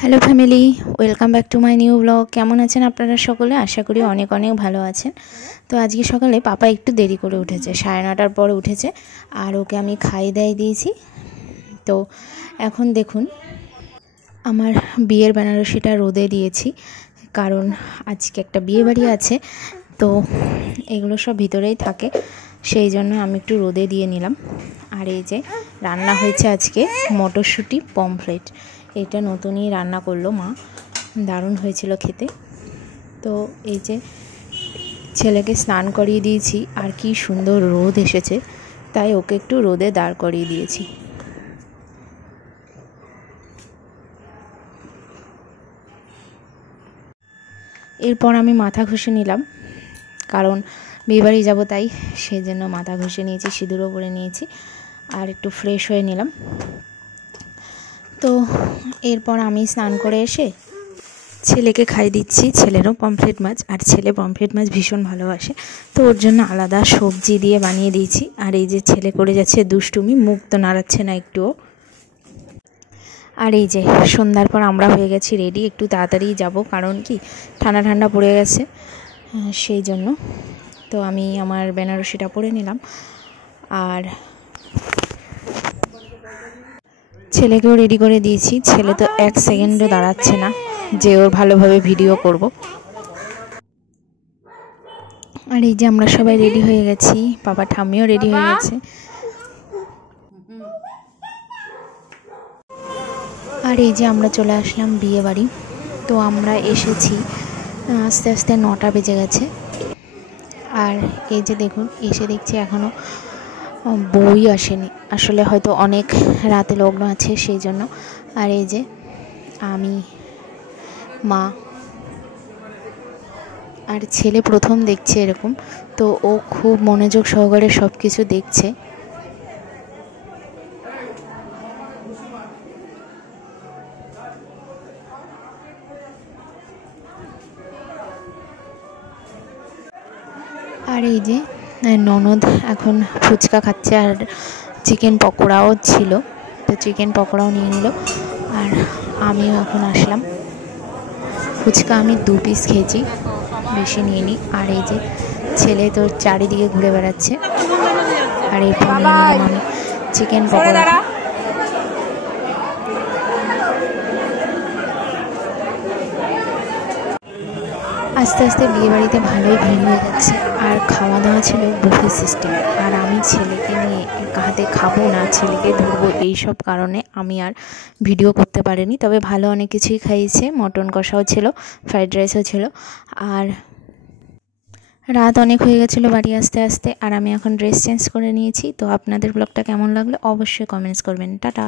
Hello family, welcome back to my new blog. কেমন আছেন আপনারা সকলে? আশা করি অনেক অনেক ভালো আছেন। তো আজকে সকালে পাপা একটু দেরি করে উঠেছে, 9:30টার পরে উঠেছে, আর ওকে আমি খাই দাই দিয়েছি। তো এখন দেখুন, আমার বিয়ের বেনারসিটা রোদে দিয়েছি, কারণ আজকে একটা বিয়ে বাড়ি আছে, তো এগুলো সব ভিতরেই থাকে, সেই জন্য আমি একটু রোদে দিয়ে নিলাম। আর এই যে রান্না হয়েছে আজকে মটরশুঁটি পমফ্রেট, এটা নতুনই রান্না করলো মা, দারুণ হয়েছিল খেতে। তো এই যে ছেলেকে স্নান করিয়ে দিয়েছি, আর কি সুন্দর রোদ এসেছে, তাই ওকে একটু রোদে দাঁড় করিয়ে দিয়েছি। এরপর আমি মাথা ঘষে নিলাম, কারণ বিয়েবাড়ি যাব, তাই সেই জন্য মাথা ঘষে নিয়েছি, সিঁদুরও পরে নিয়েছি, আর একটু ফ্রেশ হয়ে নিলাম। তো এরপর আমি স্নান করে এসে ছেলেকে খাই দিচ্ছি। ছেলেরও পমফ্রেট মাছ, আর ছেলে পমফ্রেট মাছ ভীষণ ভালোবাসে, তো ওর জন্য আলাদা সবজি দিয়ে বানিয়ে দিয়েছি। আর এই যে ছেলে করে যাচ্ছে দুষ্টুমি, মুখ তো নাড়াচ্ছে না একটুও। আর এই যে সন্ধ্যার পর আমরা হয়ে গেছি রেডি, একটু তাড়াতাড়ি যাব, কারণ কি ঠান্ডা ঠান্ডা পড়ে গেছে, সেই জন্য। তো আমি আমার বেনারসিটা পরে নিলাম, আর ছেলেকেও রেডি করে দিয়েছি। ছেলে তো এক সেকেন্ডও দাঁড়াচ্ছে না যে ওর ভালোভাবে ভিডিও করব। আর এই যে আমরা সবাই রেডি হয়ে গেছি, বাবা ঠাম্মিও রেডি হয়ে গেছে। আর এই যে আমরা চলে আসলাম বিয়ে বাড়ি। তো আমরা এসেছি আস্তে আস্তে 9টা বেজে গেছে। আর এই যে দেখুন, এসে দেখছি এখনও বউই আসেনি, আসলে হয়তো অনেক রাতে লগ্ন আছে সেই জন্য। আর এই যে আমি, মা, আর ছেলে প্রথম দেখছে এরকম, তো ও খুব মনোযোগ সহকারে সব কিছু দেখছে। আর এই যে ননদ এখন ফুচকা খাচ্ছে, আর চিকেন পকোড়াও ছিল, তো চিকেন পকোড়াও নিয়ে নিল। আর আমিও এখন আসলাম, ফুচকা আমি 2 পিস খেয়েছি, বেশি নিয়ে নিই। আর এই যে ছেলে তো চারিদিকে ঘুরে বেড়াচ্ছে। আর এরপর নিয়ে নিলাম আমি চিকেন পকোড়া। আস্তে আস্তে বিয়েবাড়িতে ভালোই ভিড় হয়ে যাচ্ছে, আর খাওয়া দাওয়া ছিল বুফে সিস্টেম। আর আমি ছেলেকে নিয়ে হাতে খাবো না, ছেলেকে ধরবো, এইসব কারণে আমি আর ভিডিও করতে পারিনি। তবে ভালো অনেক কিছুই খাইয়েছে, মটন কষাও ছিল, ফ্রাইড রাইসও ছিল। আর রাত অনেক হয়ে গেছিলো বাড়ি আসতে আসতে। আর আমি এখন ড্রেস চেঞ্জ করে নিয়েছি। তো আপনাদের ব্লগটা কেমন লাগলো অবশ্যই কমেন্টস করবেন। টাটা।